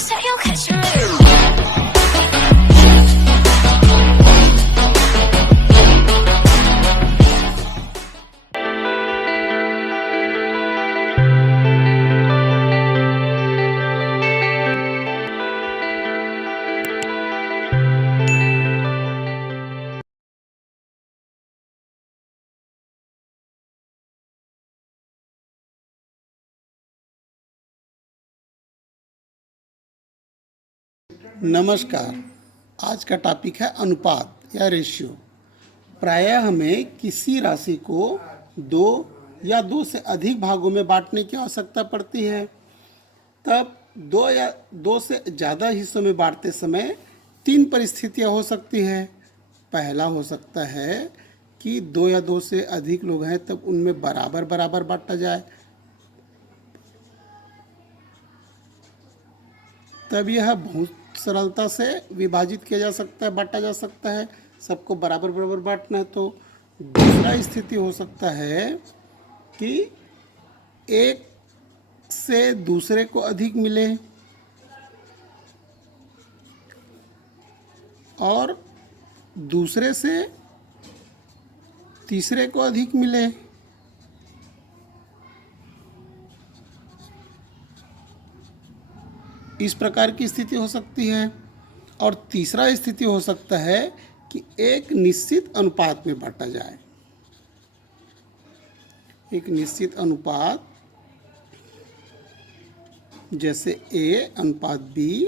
say you'll catch me. नमस्कार। आज का टॉपिक है अनुपात या रेशियो। प्रायः हमें किसी राशि को दो या दो से अधिक भागों में बांटने की आवश्यकता पड़ती है। तब दो या दो से ज़्यादा हिस्सों में बांटते समय तीन परिस्थितियां हो सकती हैं। पहला हो सकता है कि दो या दो से अधिक लोग हैं, तब उनमें बराबर बराबर बांटा जाए। तब यह बहुत सरलता से विभाजित किया जा सकता है, बांटा जा सकता है। सबको बराबर बराबर बांटना है। तो दूसरा स्थिति हो सकता है कि एक से दूसरे को अधिक मिले और दूसरे से तीसरे को अधिक मिले। इस प्रकार की स्थिति हो सकती है। और तीसरा स्थिति हो सकता है कि एक निश्चित अनुपात में बांटा जाए। एक निश्चित अनुपात, जैसे A अनुपात B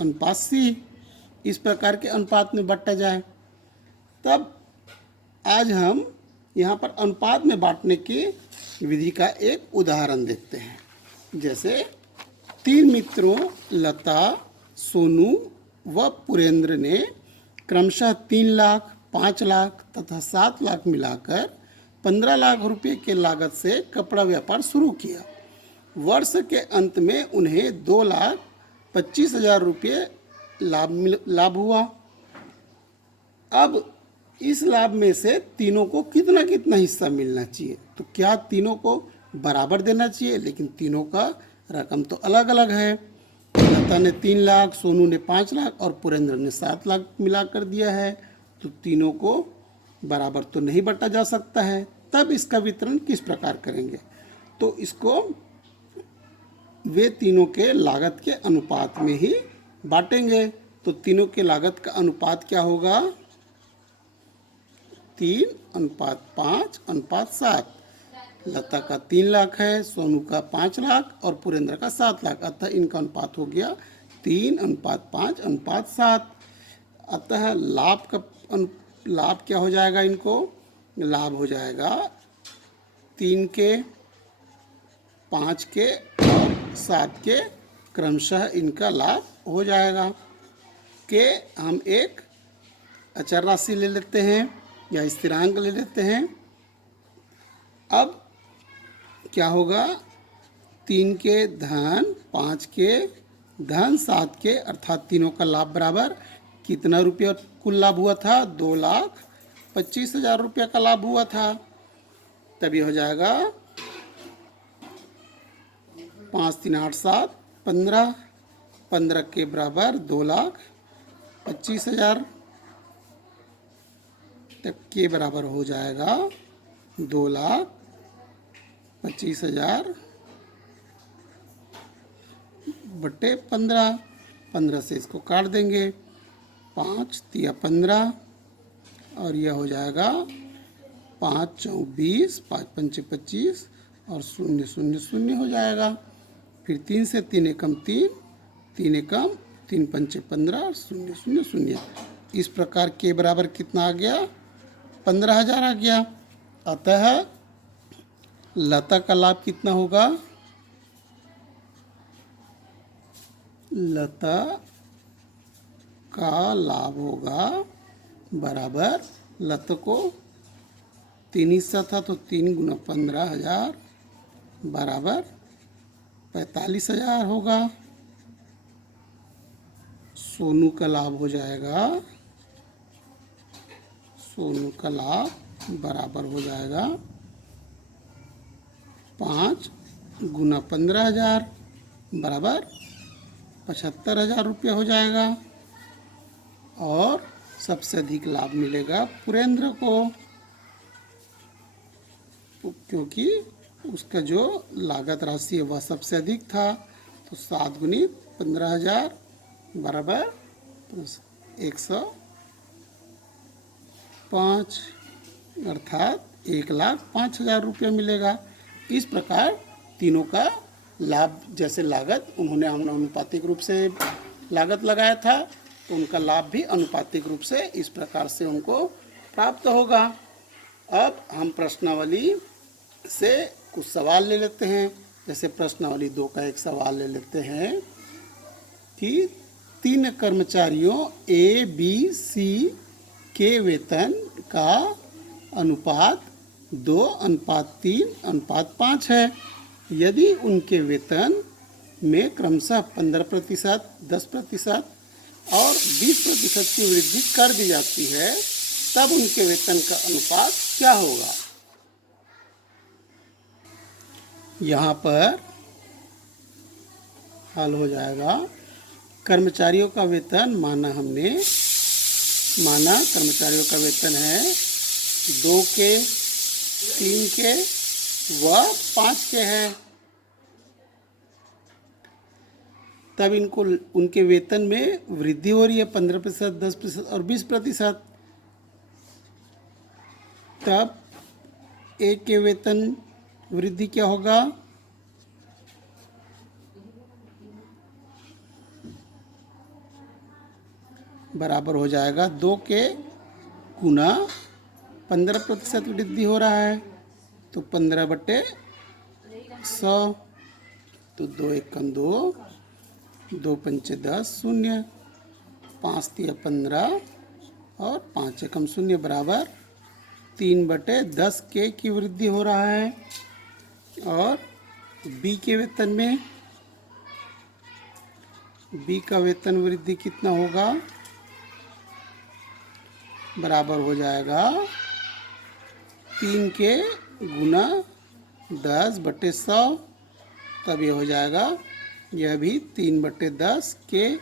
अनुपात C, इस प्रकार के अनुपात में बांटा जाए। तब आज हम यहाँ पर अनुपात में बांटने की विधि का एक उदाहरण देखते हैं। जैसे तीन मित्रों लता, सोनू व पुरेंद्र ने क्रमशः 3 लाख, 5 लाख तथा 7 लाख मिलाकर 15 लाख रुपए के लागत से कपड़ा व्यापार शुरू किया। वर्ष के अंत में उन्हें 2,25,000 रुपये लाभ हुआ। अब इस लाभ में से तीनों को कितना कितना हिस्सा मिलना चाहिए? तो क्या तीनों को बराबर देना चाहिए? लेकिन तीनों का रकम तो अलग अलग है। लता ने 3 लाख, सोनू ने 5 लाख और पुरेंद्र ने 7 लाख मिलाकर दिया है। तो तीनों को बराबर तो नहीं बांटा जा सकता है। तब इसका वितरण किस प्रकार करेंगे? तो इसको वे तीनों के लागत के अनुपात में ही बांटेंगे। तो तीनों के लागत का अनुपात क्या होगा? 3:5:7। लता का 3 लाख है, सोनू का 5 लाख और पुरेंद्र का 7 लाख। अतः इनका अनुपात हो गया 3:5:7। अतः लाभ क्या हो जाएगा? इनको लाभ हो जाएगा 3 के, 5 के और 7 के, क्रमशः इनका लाभ हो जाएगा। के हम एक अचर राशि ले लेते हैं या स्थिरांक ले लेते हैं। अब क्या होगा? 3 के धन 5 के धन 7 के, अर्थात तीनों का लाभ बराबर कितना रुपया कुल लाभ हुआ था? 2,25,000 रुपया का लाभ हुआ था। तभी हो जाएगा 5 3 8 7 15। 15 के बराबर 2,25,000 तक के बराबर हो जाएगा 2,25,000 बटे 15। 15 से इसको काट देंगे। 5 तिया 15 और यह हो जाएगा 5 चौक 20, 5 पंचे 25 और 0 0 0 हो जाएगा। फिर 3 से 3 एकम 3, 3 एकम 3 पंचे 15 और 0 0 0। इस प्रकार के बराबर कितना आ गया? 15,000 आ गया। अतः लता का लाभ कितना होगा? लता का लाभ होगा बराबर, लता को 3 हिस्सा था तो 3 गुना 15,000 बराबर 45,000 होगा। सोनू का लाभ हो जाएगा, सोनू का लाभ बराबर हो जाएगा 5 गुना 15,000 बराबर 75,000 रुपये हो जाएगा। और सबसे अधिक लाभ मिलेगा पुरेंद्र को, क्योंकि उसका जो लागत राशि है वह सबसे अधिक था। तो 7 गुनी 15,000 बराबर 105, अर्थात 1,05,000 रुपये मिलेगा। इस प्रकार तीनों का लाभ, जैसे लागत उन्होंने अनुपातिक रूप से लागत लगाया था, तो उनका लाभ भी अनुपातिक रूप से इस प्रकार से उनको प्राप्त होगा। अब हम प्रश्नावली से कुछ सवाल ले लेते हैं। जैसे प्रश्नावली 2 का एक सवाल ले लेते हैं कि 3 कर्मचारियों ए बी सी के वेतन का अनुपात 2:3:5 है। यदि उनके वेतन में क्रमशः 15%, 10% और 20% की वृद्धि कर दी जाती है, तब उनके वेतन का अनुपात क्या होगा। यहाँ पर हल हो जाएगा। कर्मचारियों का वेतन माना कर्मचारियों का वेतन है 2 के, 3 के व 5 के है। तब इनको उनके वेतन में वृद्धि हो रही है 15%, 10% और 20%। तब एक के वेतन वृद्धि क्या होगा, बराबर हो जाएगा 2 के गुना 15% वृद्धि हो रहा है, तो 15/100। तो 2 एकम 2, 2 पंचे 10, 0, 5 तिया 15 और 5 एकम 0 बराबर 3/10 के की वृद्धि हो रहा है। और बी के वेतन में, बी का वेतन वृद्धि कितना होगा, बराबर हो जाएगा 3 के गुना 10/100। तब ये हो जाएगा, यह भी 3/10 के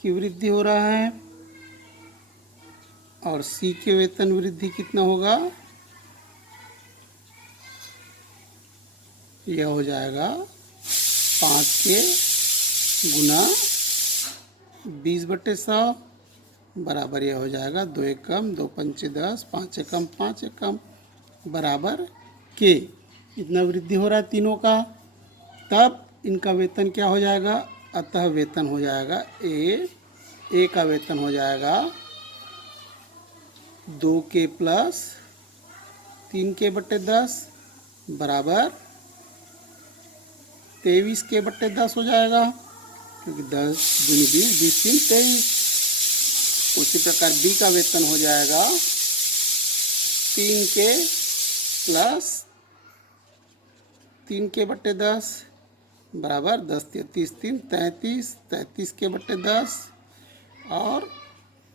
की वृद्धि हो रहा है। और सी के वेतन वृद्धि कितना होगा, यह हो जाएगा 5 के गुना 20/100 बराबर यह हो जाएगा 2 एकम 2 पंचे 10, 5 एकम 5 एकम बराबर के। इतना वृद्धि हो रहा है तीनों का। तब इनका वेतन क्या हो जाएगा, अतः वेतन हो जाएगा ए का वेतन हो जाएगा 2 के प्लस 3 के बटे 10 बराबर 23 के बटे 10 हो जाएगा, क्योंकि 10 दूनी 20, 20 3 23। उसी प्रकार बी का वेतन हो जाएगा 3 के प्लस 3 के बटे 10 बराबर 10 33 3 33, 33 के बटे 10। और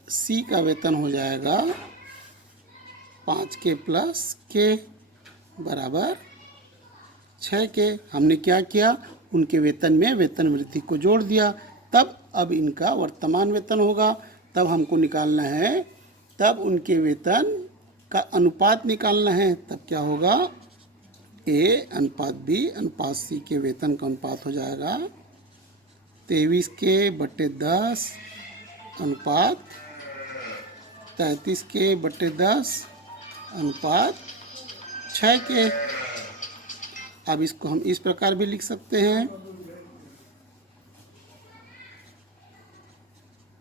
सी का वेतन हो जाएगा 5 के प्लस के बराबर 6 के। हमने क्या किया, उनके वेतन में वेतन वृद्धि को जोड़ दिया। तब अब इनका वर्तमान वेतन होगा, तब हमको निकालना है, तब उनके वेतन का अनुपात निकालना है। तब क्या होगा, ए अनुपात बी अनुपात सी के वेतन का अनुपात हो जाएगा 23 के बटे 10 अनुपात 33 के बटे 10 अनुपात 6 के। अब इसको हम इस प्रकार भी लिख सकते हैं,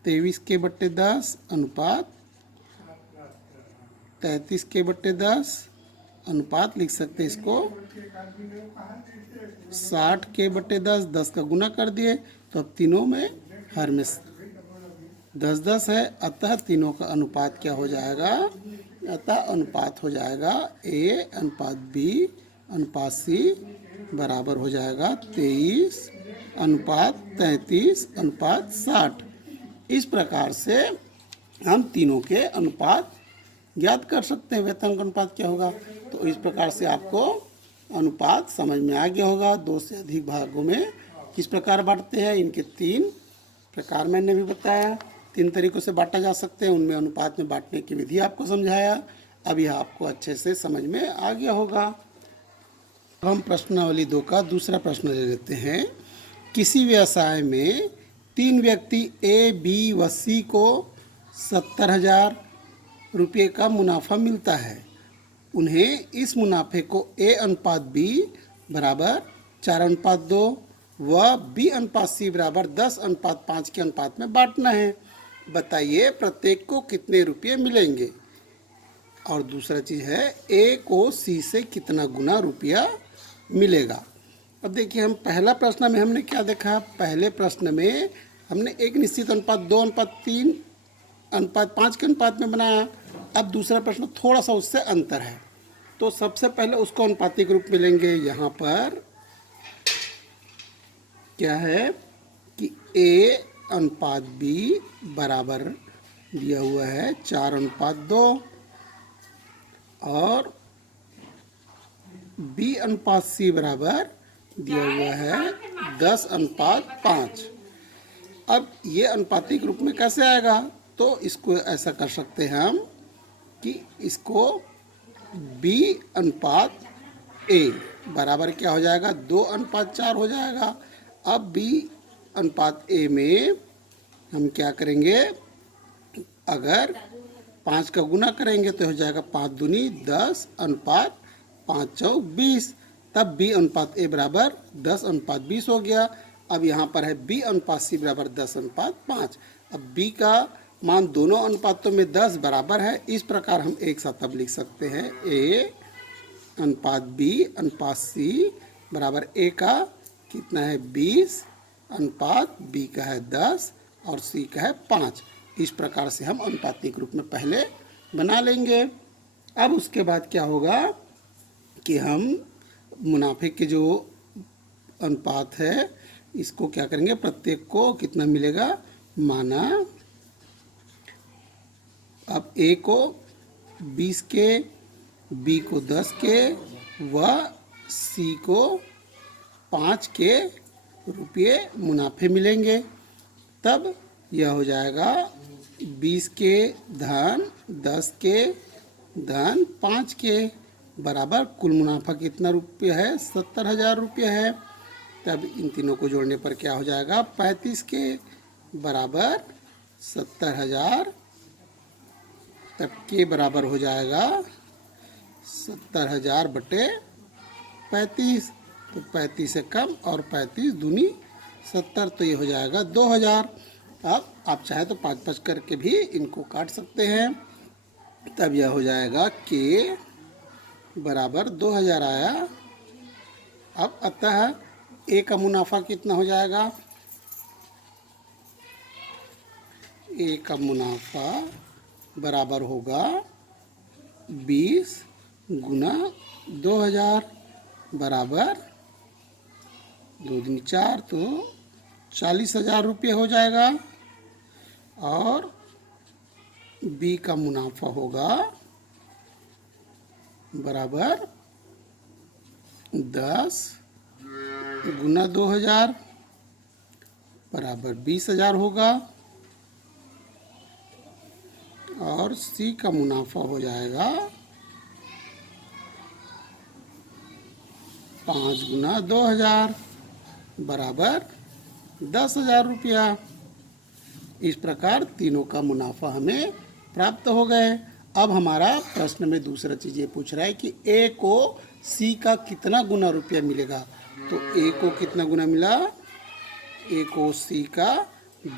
23 के बटे 10 अनुपात 33 के बटे 10 अनुपात लिख सकते हैं इसको 60 के बटे 10, 10 का गुना कर दिए, तो अब तीनों में हर में 10-10 है, अतः तीनों का अनुपात क्या हो जाएगा, अतः अनुपात हो जाएगा ए अनुपात बी अनुपात सी बराबर हो जाएगा 23 अनुपात 33 अनुपात 60। इस प्रकार से हम तीनों के अनुपात ज्ञात कर सकते हैं, वेतन का अनुपात क्या होगा। तो इस प्रकार से आपको अनुपात समझ में आ गया होगा। 2 से अधिक भागों में किस प्रकार बांटते हैं, इनके 3 प्रकार मैंने भी बताया। 3 तरीकों से बांटा जा सकते हैं, उनमें अनुपात में बांटने की विधि आपको समझाया। अब यह आपको अच्छे से समझ में आ गया होगा। अब हम प्रश्नावली 2 का दूसरा प्रश्न ले लेते हैं। किसी व्यवसाय में 3 व्यक्ति ए, बी व सी को 70,000 रुपये का मुनाफा मिलता है। उन्हें इस मुनाफे को ए अनुपात बी बराबर 4:2 व बी अनुपात सी बराबर 10:5 के अनुपात में बांटना है। बताइए प्रत्येक को कितने रुपये मिलेंगे। और दूसरा चीज़ है ए को सी से कितना गुना रुपया मिलेगा। अब देखिए हम पहला प्रश्न में हमने क्या देखा, पहले प्रश्न में हमने एक निश्चित अनुपात 2:3:5 के अनुपात में बनाया। अब दूसरा प्रश्न थोड़ा सा उससे अंतर है, तो सबसे पहले उसको अनुपातिक रूप में लेंगे। यहाँ पर क्या है कि ए अनुपात बी बराबर दिया हुआ है 4:2 और बी अनुपात सी बराबर दिया हुआ है 10:5। अब ये अनुपातिक रूप में कैसे आएगा, तो इसको ऐसा कर सकते हैं हम कि इसको b अनुपात a बराबर क्या हो जाएगा, 2:4 हो जाएगा। अब b अनुपात a में हम क्या करेंगे, अगर 5 का गुना करेंगे तो हो जाएगा 5 दूनी 10:5 चौक 20। तब b अनुपात a बराबर 10:20 हो गया। अब यहाँ पर है b अनुपात c बराबर 10:5। अब b का मान दोनों अनुपातों में 10 बराबर है। इस प्रकार हम एक साथ अब लिख सकते हैं a अनुपात b अनुपात c बराबर a का कितना है 20 अनुपात b का है 10 और c का है 5। इस प्रकार से हम अनुपातिक रूप में पहले बना लेंगे। अब उसके बाद क्या होगा कि हम मुनाफे के जो अनुपात है इसको क्या करेंगे, प्रत्येक को कितना मिलेगा, माना अब ए को 20 के, बी को 10 के व सी को 5 के रुपये मुनाफे मिलेंगे। तब यह हो जाएगा 20 के धन 10 के धन 5 के बराबर कुल मुनाफा कितना रुपये है, 70,000 रुपये है। तब इन तीनों को जोड़ने पर क्या हो जाएगा, 35 के बराबर 70,000। तब के बराबर हो जाएगा 70,000 बटे 35। तो 35 से कम और 35 दूनी 70, तो ये हो जाएगा 2,000। अब आप चाहे तो 5-5 करके भी इनको काट सकते हैं। तब यह हो जाएगा के बराबर 2,000 आया। अब अतः ए का मुनाफा कितना हो जाएगा, ए का मुनाफा बराबर होगा 20 गुना 2,000 बराबर 2 दूनी 4, तो 40,000 रुपये हो जाएगा। और बी का मुनाफा होगा बराबर 10 गुना 2,000 बराबर 20,000 होगा। और सी का मुनाफा हो जाएगा 5 गुना 2,000 बराबर 10,000 रुपया। इस प्रकार तीनों का मुनाफा हमें प्राप्त हो गए। अब हमारा प्रश्न में दूसरा चीज़ ये पूछ रहा है कि ए को सी का कितना गुना रुपया मिलेगा। तो ए को कितना गुना मिला, ए को सी का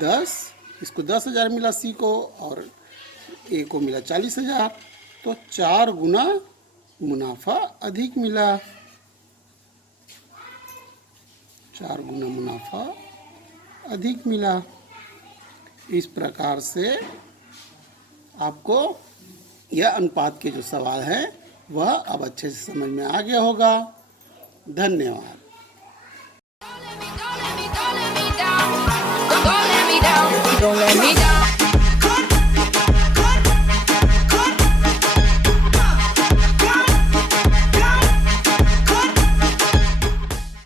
10, इसको 10,000 मिला सी को, और ए को मिला 40,000, तो 4 गुना मुनाफा अधिक मिला। 4 गुना मुनाफा अधिक मिला। इस प्रकार से आपको यह अनुपात के जो सवाल है वह अब अच्छे से समझ में आ गया होगा। धन्यवाद। Don't let me down.